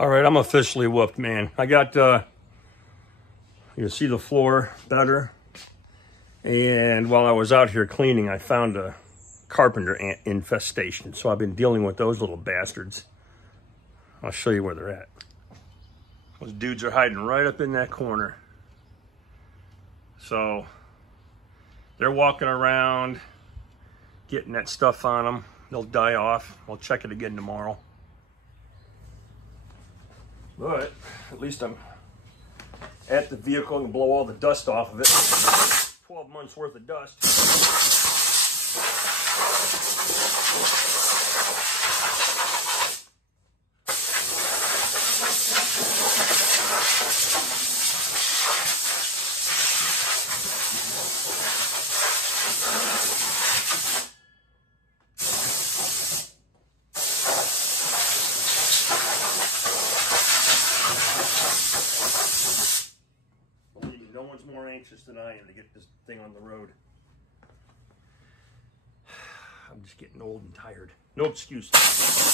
All right, I'm officially whooped, man. I got, you can see the floor better. And while I was out here cleaning, I found a carpenter ant infestation. So I've been dealing with those little bastards. I'll show you where they're at. Those dudes are hiding right up in that corner. So they're walking around, getting that stuff on them. They'll die off. We'll check it again tomorrow. But at least I'm at the vehicle and blow all the dust off of it. 12 months worth of dust. No one's more anxious than I am to get this thing on the road. I'm just getting old and tired. No excuses.